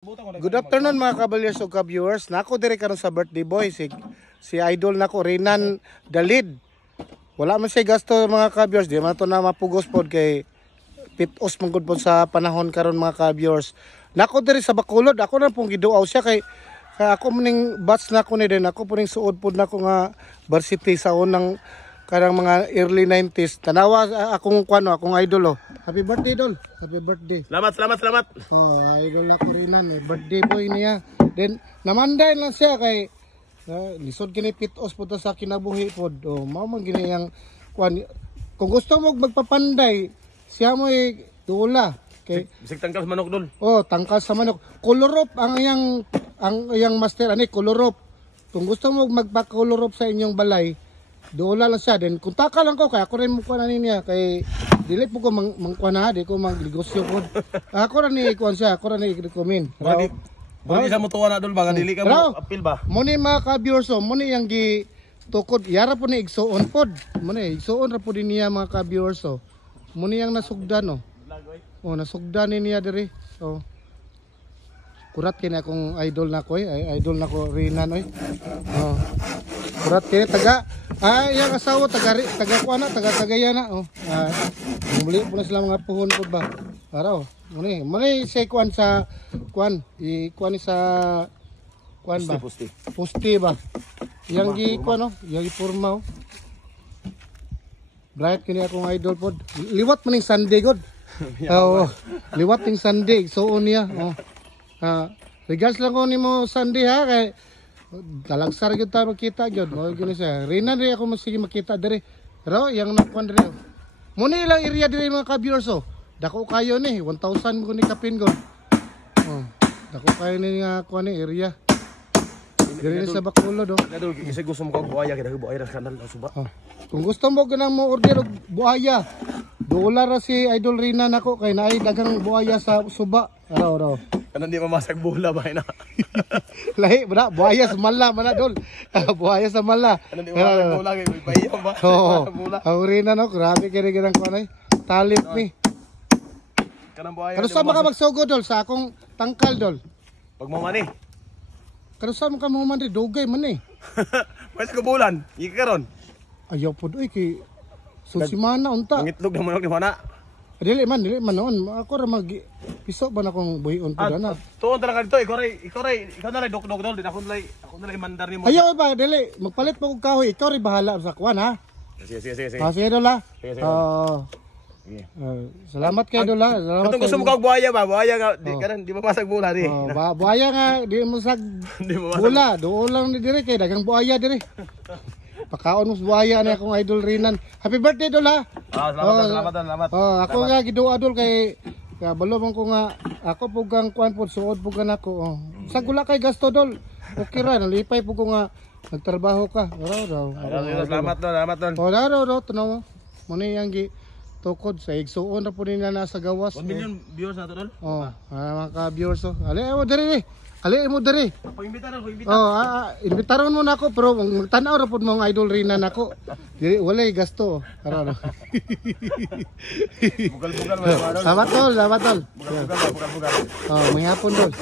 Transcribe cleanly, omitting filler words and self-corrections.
Good afternoon mga kabalyers o ka-viewers. Nako dire karon sa birthday boy si idol nako Renan Dalid. Wala man siya gasto mga ka-viewers, di man to na mapugos pod kay pitos man gud pod sa panahon karon mga ka-viewers. Nako dire sa Bacolod, ako na pong giduaw siya kay ako maning batch nako ni din ako puning suod pod nako nga varsity sa unang karang mga early 90s. Tanawa akong kuano, akong idol oh. Happy birthday dol. Happy birthday. Salamat. Oh, idol ako rin na. Birthday boy niya. Then, namanday lang siya kay lisod kini pitos po sa kinabuhi pod. Oh, mao man gini yang kung gusto mo magpapanday, siya mo dula kay bisig tangkal sa manok dol. Oh, tangkal sa manok. Colorop ang iyang master ani colorop. Kung gusto mo magpa-colorop sa inyong balay, dula lang siya. Then, kung taka lang ko kay ako rin mo kuha na niya kay dili po ko mangkuha na, di ko magnegosyo po. Ako rin ni-ikuan siya, ako rin ni-recommend. Bagi sa mutuwa na dol ba, dili ka mo appeal ba? Muni mga ka-viewers, muni yung gitukod, yara po ni igsoon pod. Muni, igsoon ra po din niya mga ka-viewers. Muni yung nasugdan. Oh, nasugdan niya diri. So, kurat kini akong idol na ko idol na ko Renan oy. Oh. Kurat kini taga yang asawa taga kuana taga Cagayan na oh. Muli po na sila mga puhon po ba. Araw. Muni say kuan sa kuan kuan sa kuan ba? Pusti ba. Yang gi kuan oh, yang gi porma oh. Bright kini akong idol pod. Liwat maning Sunday god. Oh, liwat ning Sunday so niya oh. Regards lang ko nimo Sunday ha kay talagsar gyud ta makita gyud mo gyud siya. Renan ri ako masige makita diri. Pero yang nakuan diri. Muni lang area diri mga ka-viewers oh. Dako kayo ni 1,000 ko ni kapin god. Oh, dako kayo ni nga kuan ni area. Diri sa Bacolod oh. Nadol kasi gusto mo kog buaya kay buaya ra kanal suba. Oh. Kung gusto mo ganang mo order og buaya, $1 si Idol Renan ako kay naay daghang buaya sa suba. Araw. Kanan di mamasag bula ba na. Lahi bra, buaya sa mala man dol. Buaya sa mala. Kanan di mamasag bula kay bayo ba. Oo. Ang Renan no, grabe kay ganang kuan ay. Talip ni. Kanang buaya. Pero sa mga magsugo dol sa akong tangkal dol. Pag mo mani. Pero sa mga mo man dugay man ni. Pwede ko bulan. Iki karon. Ayaw pod oy kay simana unta. Mangitlog na manok di mana. Dili man noon. Ako ra mag piso ba na kong buhion po na. Tuon talaga dito. Ikaw na lang dok-dok dol. Ako na lang mandar nimo. Ayaw ba dili magpalit pa og kahoy. Ikaw ri bahala sa kuan ha. Sige. Sige dol ha. Sige. Salamat kay dol ha. Salamat. Katong gusto mo kag buaya ba? Buaya nga di karon di mamasag bula di. Buaya nga di mo sag bula. Doon lang ni dire kay dagang buaya dire. Pakaon mo buaya na akong idol Renan. Happy birthday dol ha. Salamat. Ako nga gidua dol kay balo man ko nga ako pugang kuan pod suod pugan ako. Sa gula kay gasto dol. Okay ra nalipay pug ko nga nagtrabaho ka. Araw. Salamat dol. Araw tanaw. Muni yang gi tukod sa igsuon ra pud nila nasa gawas. 1 million viewers na to dol. Mga ka-viewers Ali mo diri. Ali mo diri. Pag-imbitaron. Imbitaron mo na ako pero magtanaw ra pud mong idol Renan ako. Dili walay gasto. Araw. Bugal-bugal Salamat tol. Bugal-bugal. May hapon tol.